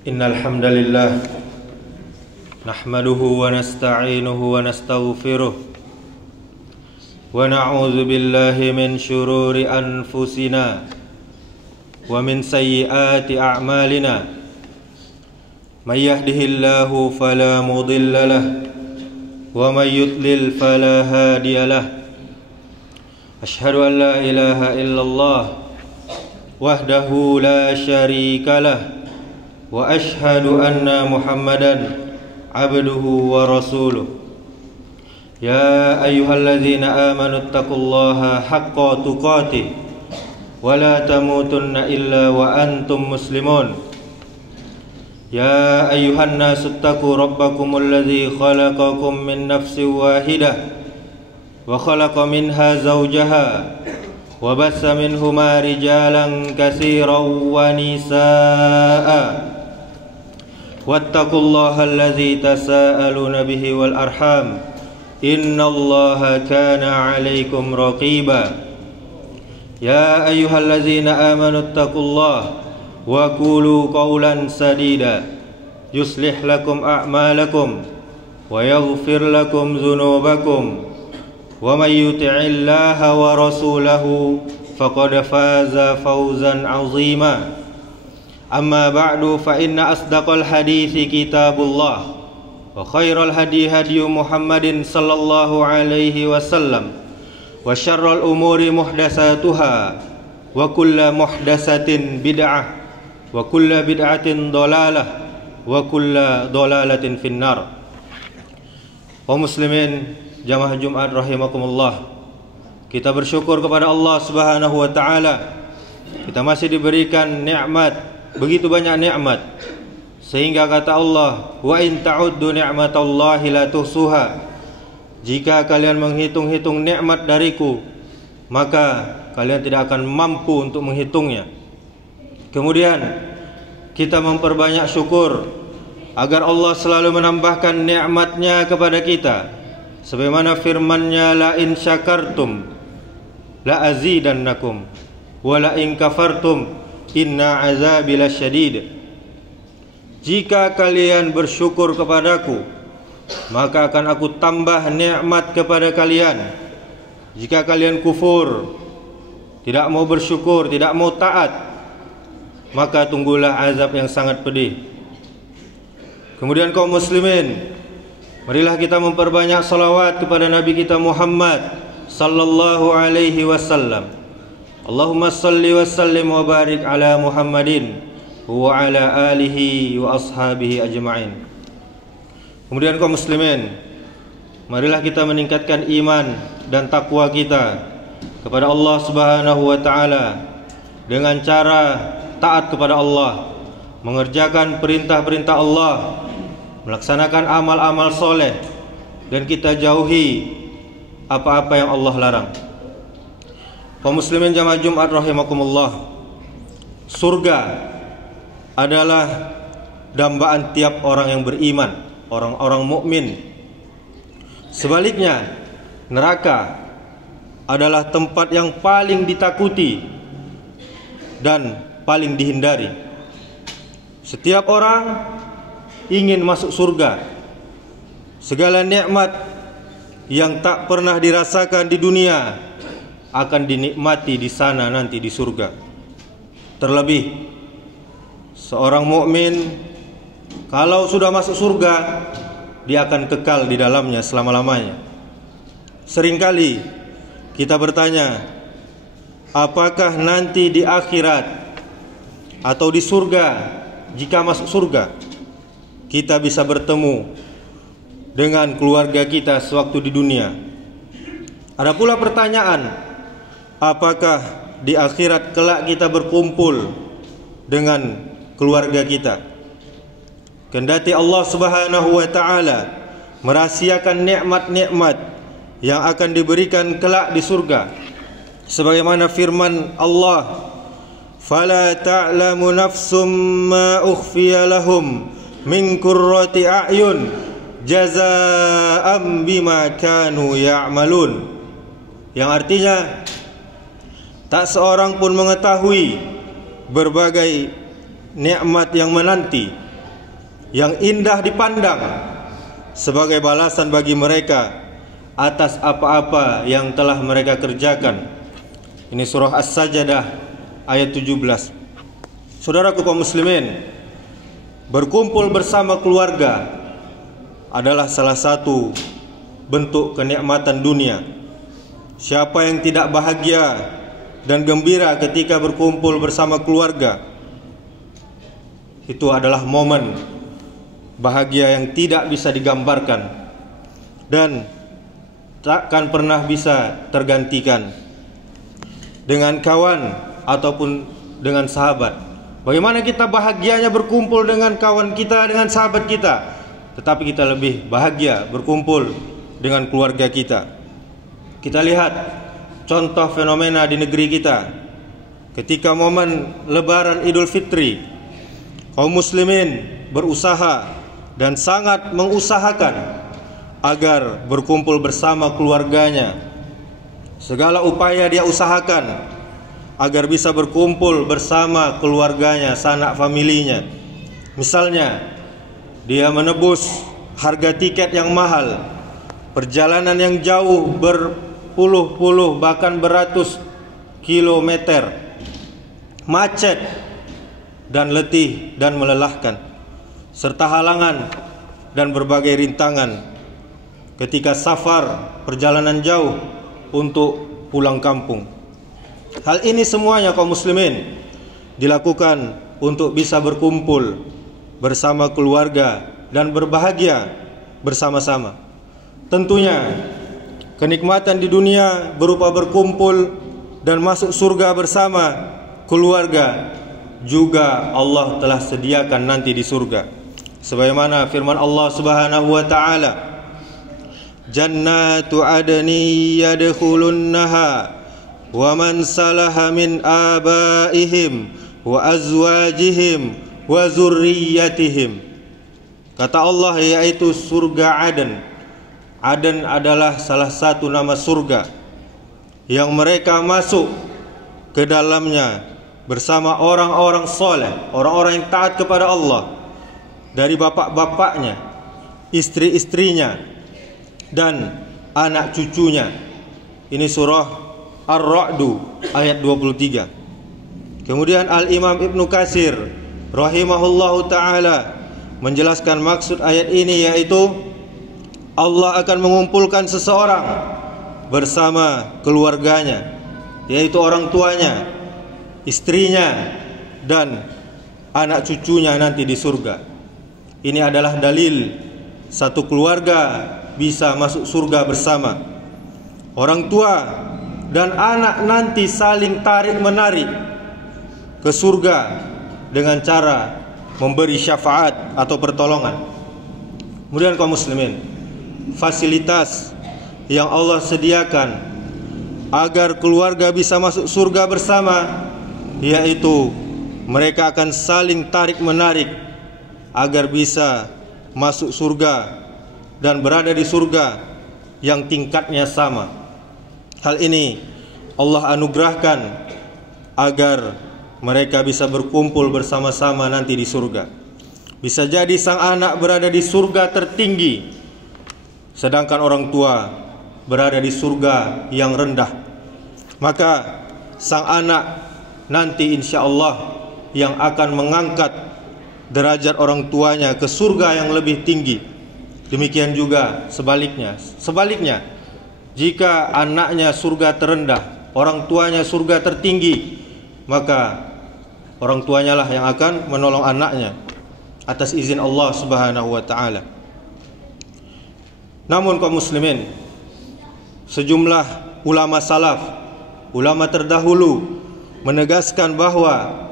Innal hamdalillah nahmaduhu wa nasta'inuhu wa nastaghfiruh wa na'udzu billahi min shururi anfusina wa min sayyiati a'malina may yahdihillahu fala mudilla lahu wa may yudlil fala hadiya lahu asyhadu an la ilaha illallah wahdahu la syarika lahu wa ashhadu anna Muhammadan abduhu wa rasuluh. Ya ayyuhalladzina amanu taqullaha haqqa tuqatih wa la tamutunna illa wa antum muslimun. Ya ayyuhan nasu taqu rabbakumul ladzi khalaqakum min nafsin wahidah wa khalaqa minha zawjaha wa bassa minhuma rijalan katsiran wa nisaa'a. Wattaqullaha allazi tasaaluna bihi wal arham innallaha kana 'alaikum raqiba. Ya ayyuhallazina amanu taqullaha wa qulu qawlan sadida yuslih lakum a'malakum wa yaghfir lakum dhunubakum wa may yuti'illaha wa rasulahu faqad faza fawzan 'azima. Amma ba'du fa inna asdaqal hadithi kitabullah wa khairal hadi hadiyu Muhammadin sallallahu alaihi wasallam wa syarral umuri muhdatsatuha wa kullu muhdatsatin bid'ah wa kullu bid'atin dhalalah wa kullu dhalalatin finnar. Kaum muslimin jamaah Jumat rahimakumullah, kita bersyukur kepada Allah Subhanahu wa taala. Kita masih diberikan nikmat, begitu banyak nikmat, sehingga kata Allah, wa in ta'uddu ni'matallahi la tuhsuha. Jika kalian menghitung-hitung nikmat dariku, maka kalian tidak akan mampu untuk menghitungnya. Kemudian kita memperbanyak syukur agar Allah selalu menambahkan nikmatnya kepada kita, sebagaimana firman-Nya, la in syakartum la azidannakum wa la in kafartum inna azabi lasyadid. Jika kalian bersyukur kepadaku, maka akan aku tambah nikmat kepada kalian. Jika kalian kufur, tidak mau bersyukur, tidak mau taat, maka tunggulah azab yang sangat pedih. Kemudian kaum muslimin, marilah kita memperbanyak salawat kepada Nabi kita Muhammad sallallahu alaihi wasallam. Allahumma salli wa sallim wa barik ala Muhammadin wa ala alihi wa ashabihi ajma'in. Kemudian kaum muslimin, marilah kita meningkatkan iman dan takwa kita kepada Allah Subhanahu wa taala dengan cara taat kepada Allah, mengerjakan perintah-perintah Allah, melaksanakan amal-amal soleh, dan kita jauhi apa-apa yang Allah larang. Kaum muslimin jamaah Jumat rahimakumullah, surga adalah dambaan tiap orang yang beriman, orang-orang mukmin. Sebaliknya, neraka adalah tempat yang paling ditakuti dan paling dihindari. Setiap orang ingin masuk surga. Segala nikmat yang tak pernah dirasakan di dunia akan dinikmati di sana nanti di surga. Terlebih seorang mukmin kalau sudah masuk surga, dia akan kekal di dalamnya selama-lamanya. Seringkali kita bertanya, apakah nanti di akhirat atau di surga, jika masuk surga, kita bisa bertemu dengan keluarga kita sewaktu di dunia? Ada pula pertanyaan, apakah di akhirat kelak kita berkumpul dengan keluarga kita? Kendati Allah Subhanahu wa taala merahasiakan nikmat-nikmat yang akan diberikan kelak di surga, sebagaimana firman Allah, fala ta'lamu nafsum ma ukhfiya lahum min qurrati a'yun jazaa'an bima kanu ya'malun. Yang artinya, tak seorang pun mengetahui berbagai nikmat yang menanti yang indah dipandang sebagai balasan bagi mereka atas apa-apa yang telah mereka kerjakan. Ini surah As-Sajdah ayat 17. Saudaraku kaum muslimin, berkumpul bersama keluarga adalah salah satu bentuk kenikmatan dunia. Siapa yang tidak bahagia dan gembira ketika berkumpul bersama keluarga, itu adalah momen bahagia yang tidak bisa digambarkan dan takkan pernah bisa tergantikan dengan kawan ataupun dengan sahabat. Bagaimana kita bahagianya berkumpul dengan kawan kita, dengan sahabat kita, tetapi kita lebih bahagia berkumpul dengan keluarga kita. Kita lihat contoh fenomena di negeri kita. Ketika momen Lebaran Idul Fitri, kaum muslimin berusaha dan sangat mengusahakan agar berkumpul bersama keluarganya. Segala upaya dia usahakan agar bisa berkumpul bersama keluarganya, sanak familinya. Misalnya, dia menebus harga tiket yang mahal, perjalanan yang jauh berpuluh-puluh bahkan beratus kilometer, macet dan letih dan melelahkan, serta halangan dan berbagai rintangan ketika safar perjalanan jauh untuk pulang kampung. Hal ini semuanya kaum muslimin dilakukan untuk bisa berkumpul bersama keluarga dan berbahagia bersama-sama. Tentunya kenikmatan di dunia berupa berkumpul dan masuk surga bersama keluarga juga Allah telah sediakan nanti di surga. Sebagaimana firman Allah Subhanahu wa taala, "Jannatu adni yadkhulunnaha wa man salaha min abaihim wa azwajihim wa zurriyyatihim." Kata Allah, yaitu surga Aden. Aden adalah salah satu nama surga yang mereka masuk ke dalamnya bersama orang-orang soleh, orang-orang yang taat kepada Allah, dari bapak-bapaknya, istri-istrinya, dan anak cucunya. Ini surah Ar-Ra'du ayat 23. Kemudian Al-Imam Ibnu Katsir rahimahullahu ta'ala menjelaskan maksud ayat ini, yaitu Allah akan mengumpulkan seseorang bersama keluarganya, yaitu orang tuanya, istrinya, dan anak cucunya nanti di surga. Ini adalah dalil satu keluarga bisa masuk surga bersama. Orang tua dan anak nanti saling tarik-menarik ke surga dengan cara memberi syafaat atau pertolongan. Kemudian kaum muslimin, fasilitas yang Allah sediakan agar keluarga bisa masuk surga bersama, yaitu mereka akan saling tarik-menarik agar bisa masuk surga dan berada di surga yang tingkatnya sama. Hal ini Allah anugerahkan agar mereka bisa berkumpul bersama-sama nanti di surga. Bisa jadi sang anak berada di surga tertinggi, sedangkan orang tua berada di surga yang rendah. Maka sang anak nanti insya Allah yang akan mengangkat derajat orang tuanya ke surga yang lebih tinggi. Demikian juga sebaliknya. Jika anaknya surga terendah, orang tuanya surga tertinggi, maka orang tuanya lah yang akan menolong anaknya atas izin Allah Subhanahu wa taala. Namun kaum muslimin, sejumlah ulama salaf, ulama terdahulu menegaskan bahwa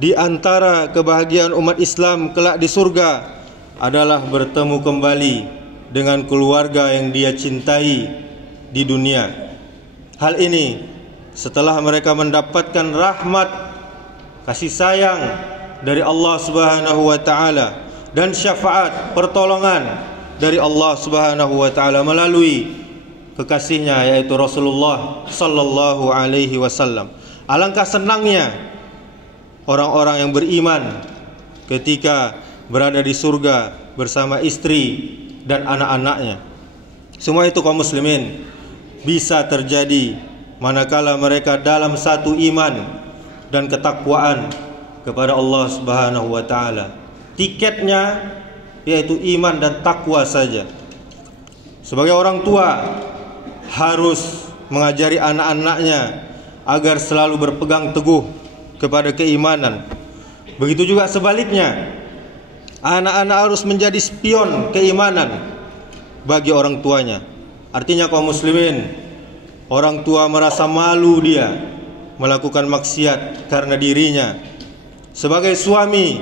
di antara kebahagiaan umat Islam kelak di surga adalah bertemu kembali dengan keluarga yang dia cintai di dunia. Hal ini setelah mereka mendapatkan rahmat, kasih sayang dari Allah Subhanahu wa taala dan syafaat, pertolongan dari Allah Subhanahu wa taala melalui kekasihnya, yaitu Rasulullah sallallahu alaihi wasallam. Alangkah senangnya orang-orang yang beriman ketika berada di surga bersama istri dan anak-anaknya. Semua itu kaum muslimin bisa terjadi manakala mereka dalam satu iman dan ketakwaan kepada Allah Subhanahu wa taala. Tiketnya yaitu iman dan takwa saja. Sebagai orang tua harus mengajari anak-anaknya agar selalu berpegang teguh kepada keimanan. Begitu juga sebaliknya, anak-anak harus menjadi spion keimanan bagi orang tuanya. Artinya kaum muslimin, orang tua merasa malu dia melakukan maksiat karena dirinya. Sebagai suami,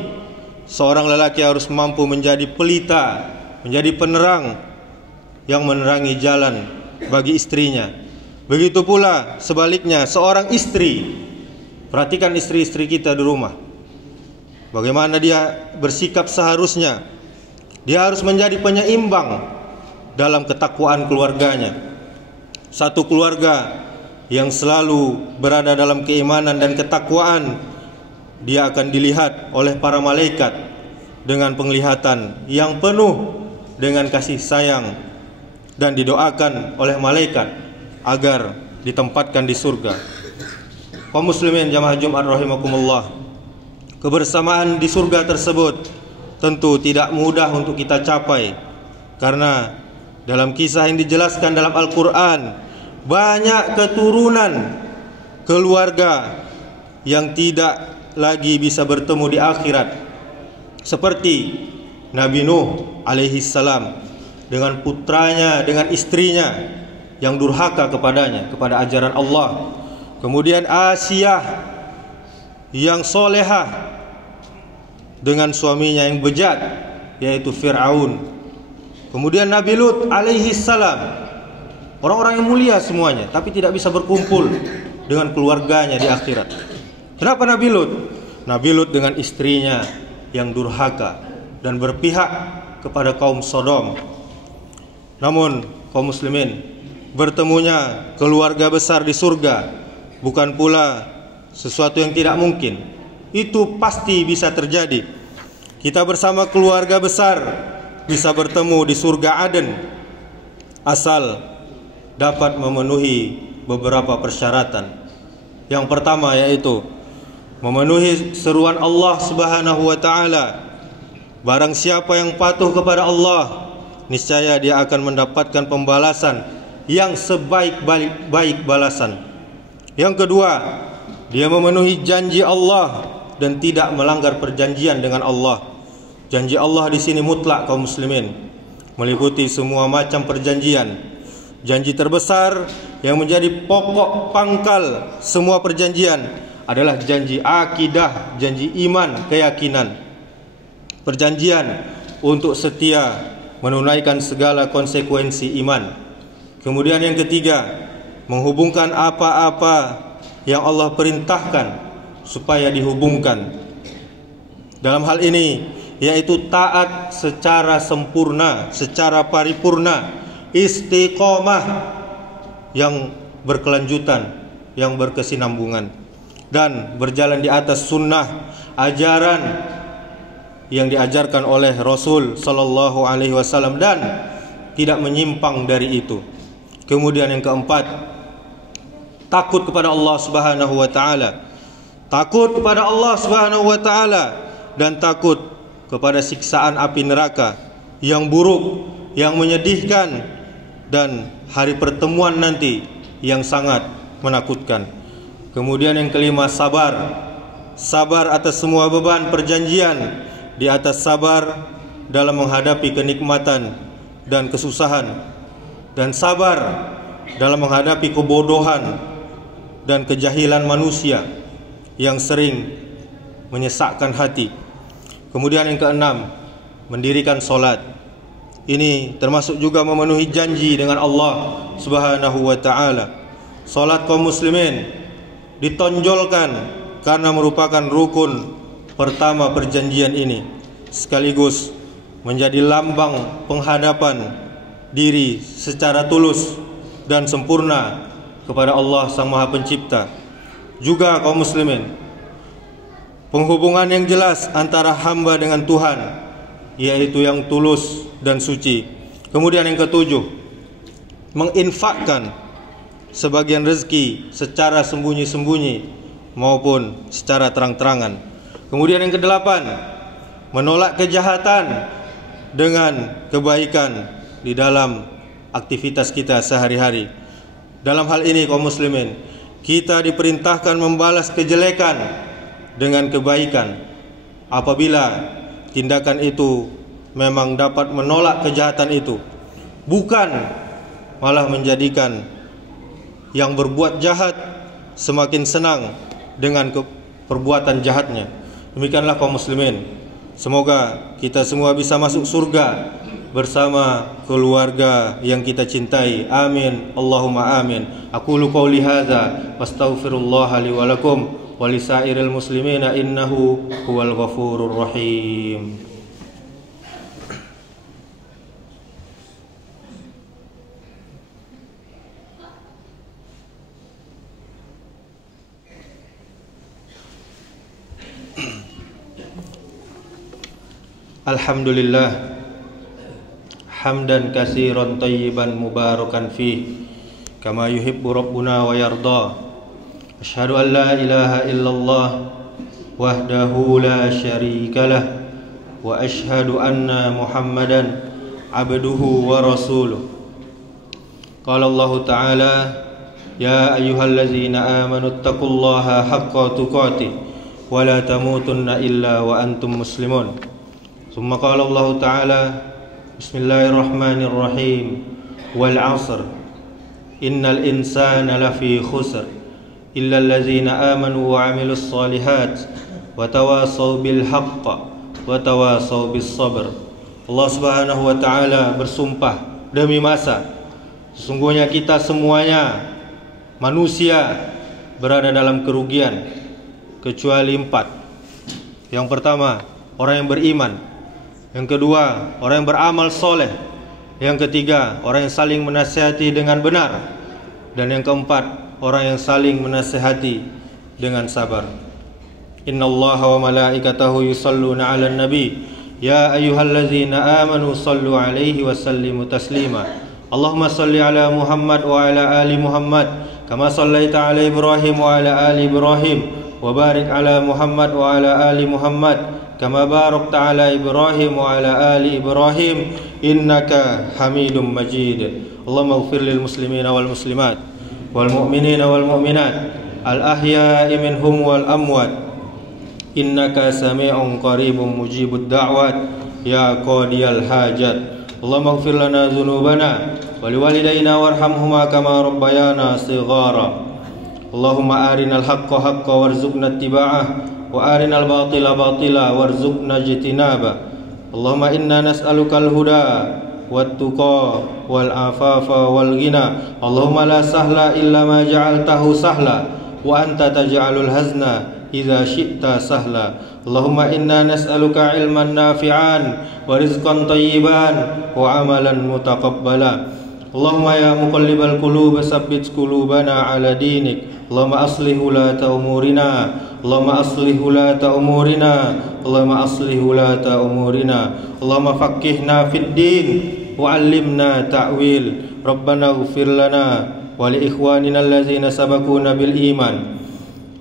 seorang lelaki harus mampu menjadi pelita, menjadi penerang yang menerangi jalan bagi istrinya. Begitu pula sebaliknya, seorang istri, perhatikan istri-istri kita di rumah, bagaimana dia bersikap seharusnya. Dia harus menjadi penyeimbang dalam ketakwaan keluarganya. Satu keluarga yang selalu berada dalam keimanan dan ketakwaan, dia akan dilihat oleh para malaikat dengan penglihatan yang penuh dengan kasih sayang, dan didoakan oleh malaikat agar ditempatkan di surga. Kaum muslimin jamaah Jumat rahimakumullah, kebersamaan di surga tersebut tentu tidak mudah untuk kita capai, karena dalam kisah yang dijelaskan dalam Al-Quran, banyak keturunan keluarga yang tidak lagi bisa bertemu di akhirat, seperti Nabi Nuh alaihi salam dengan putranya, dengan istrinya yang durhaka kepadanya, kepada ajaran Allah. Kemudian Asiyah yang solehah dengan suaminya yang bejat, yaitu Fir'aun. Kemudian Nabi Lut alaihi salam, orang-orang yang mulia semuanya, tapi tidak bisa berkumpul dengan keluarganya di akhirat. Kenapa Nabi Lut? Nabi Lut dengan istrinya yang durhaka dan berpihak kepada kaum Sodom. Namun kaum muslimin, bertemunya keluarga besar di surga bukan pula sesuatu yang tidak mungkin. Itu pasti bisa terjadi. Kita bersama keluarga besar bisa bertemu di surga Aden, asal dapat memenuhi beberapa persyaratan. Yang pertama yaitu memenuhi seruan Allah Subhanahu wa taala. Barang siapa yang patuh kepada Allah, niscaya dia akan mendapatkan pembalasan yang sebaik-baik balasan. Yang kedua, dia memenuhi janji Allah dan tidak melanggar perjanjian dengan Allah. Janji Allah di sini mutlak kaum muslimin, meliputi semua macam perjanjian. Janji terbesar yang menjadi pokok pangkal semua perjanjian adalah janji akidah, janji iman, keyakinan. Perjanjian untuk setia menunaikan segala konsekuensi iman. Kemudian yang ketiga, menghubungkan apa-apa yang Allah perintahkan supaya dihubungkan. Dalam hal ini yaitu taat secara sempurna, secara paripurna, istiqomah yang berkelanjutan, yang berkesinambungan, dan berjalan di atas sunnah, ajaran yang diajarkan oleh Rasul sallallahu alaihi wasallam, dan tidak menyimpang dari itu. Kemudian yang keempat, takut kepada Allah Subhanahu wa taala. Takut kepada Allah Subhanahu wa taala dan takut kepada siksaan api neraka yang buruk, yang menyedihkan, dan hari pertemuan nanti yang sangat menakutkan. Kemudian yang kelima, sabar. Sabar atas semua beban perjanjian, di atas sabar dalam menghadapi kenikmatan dan kesusahan, dan sabar dalam menghadapi kebodohan dan kejahilan manusia yang sering menyesakkan hati. Kemudian yang keenam, mendirikan solat. Ini termasuk juga memenuhi janji dengan Allah Subhanahu wa taala. Solat kaum muslimin ditonjolkan karena merupakan rukun pertama perjanjian ini, sekaligus menjadi lambang penghadapan diri secara tulus dan sempurna kepada Allah Sang Maha Pencipta. Juga kaum muslimin, penghubungan yang jelas antara hamba dengan Tuhan yaitu yang tulus dan suci. Kemudian yang ketujuh, menginfakkan sebagian rezeki secara sembunyi-sembunyi maupun secara terang-terangan. Kemudian yang kedelapan, menolak kejahatan dengan kebaikan di dalam aktivitas kita sehari-hari. Dalam hal ini kaum muslimin, kita diperintahkan membalas kejelekan dengan kebaikan apabila tindakan itu memang dapat menolak kejahatan itu, bukan malah menjadikan yang berbuat jahat semakin senang dengan perbuatan jahatnya. Demikianlah kaum muslimin, semoga kita semua bisa masuk surga bersama keluarga yang kita cintai. Amin, Allahumma amin. Aqulu qouli hadza wastaghfirullah li wa lakum wa lisairil muslimina innahu huwal ghafurur rahim. Alhamdulillah hamdan katsiran thayyiban mubarakan fih kama yuhibbu rabbuna wa yarda. Asyhadu an la ilaha illallah wahdahu la syarikalah wa asyhadu anna Muhammadan abduhu wa rasuluh. Qala Allah Ta'ala, ya ayyuhallazina amanu taqullaha haqqa tuqatih wa la tamutunna illa wa antum muslimun. Summa qala Allah Ta'ala, bismillahirrahmanirrahim, wal 'asr innal insana lafi khusr illa allazina amanu wa 'amilus shalihat wa tawasaw bil haqq wa tawasaw bis sabr. Allah Subhanahu wa taala bersumpah demi masa, sesungguhnya kita semuanya manusia berada dalam kerugian kecuali 4. Yang pertama, orang yang beriman. Yang kedua, orang yang beramal soleh. Yang ketiga, orang yang saling menasihati dengan benar. Dan yang keempat, orang yang saling menasihati dengan sabar. Innallaha wa malaikatahu yusalluna 'alan nabi ya ayyuhallazina amanu sallu 'alaihi wa sallimu taslima. Allahumma salli 'ala Muhammad wa 'ala ali Muhammad kama sallaita 'ala Ibrahim wa 'ala ali Ibrahim wa barik 'ala Muhammad wa 'ala ali Muhammad kama barakta 'ala Ibrahim wa 'ala ali Ibrahim innaka Hamidum Majid. Allahumma ighfir lil muslimina wal muslimat wal mu'minina wal mu'minat al ahya'i minhum wal amwat innaka sami'un qaribun mujibud da'wat ya qadiyal hajat. Allahumma ighfir lana dhunubana wa liwalidayna warhamhuma kama rabbayana shighara. Allahumma arinal haqqa haqqa warzuqna ittiba'ah wa arinal batila batila warzuqna ijtinaba. Allahumma inna nas'alukal huda wat tuqa wal afafa wal ghina. Allahumma la sahla illa ma ja'altahu sahla wa anta taj'alul hazna idza syi'ta sahla. Allahumma inna nas'aluka ilman nafi'an wa rizqan thayyiban wa amalan mutaqabbala. Allahumma ya muqallibal qulub tsabbit qulubana ala dinik. Allahumma aslih ulata umurina. Allahumma aslih ulata umurina. Allahumma aslih ulata umurina. Allahumma faqqihna fid din wa 'allimna ta'wil. Rabbana ighfir lana wa li ikhwanina allazina sabaquna bil iman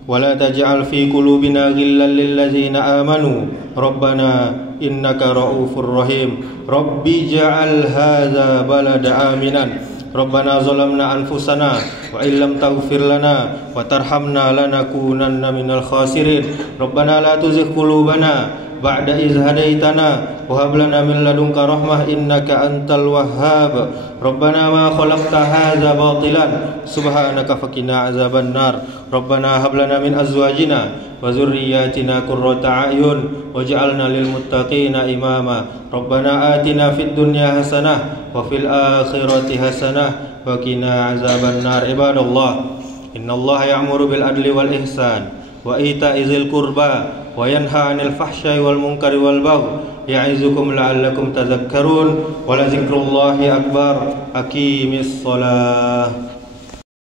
wa la taj'al fi qulubina ghillan lil ladzina amanu. Rabbana innaka ra'ufur rahim. Rabbi ja'al hadza balada aminan. Rabbana zalamna anfusana wa illam taghfir lana wa tarhamna lanakunanna minal khasirin. Rabbana la tuzigh qulubana ba'da idh hadaitana wa hab lana min ladunka rahmah innaka antal wahhab. Rabbana ma khalaqta hadza batilan subhanaka faqina azaban nar. Rabbana hab lana min azwajina wa dzurriyyatina qurrata a'yun waj'alna lil muttaqina imama. Rabbana atina fid dunya hasanah wa fil akhirati hasanah wa qina azaban nar. Ibadallah, innallaha ya'muru bil adli wal ihsan wa ita'i dzil qurba wa yanha 'anil fahsya'i wal munkari wal baghi ya'izukum la'allakum tadhakkarun wa la dzikrullahi akbar. Aqimis shalah.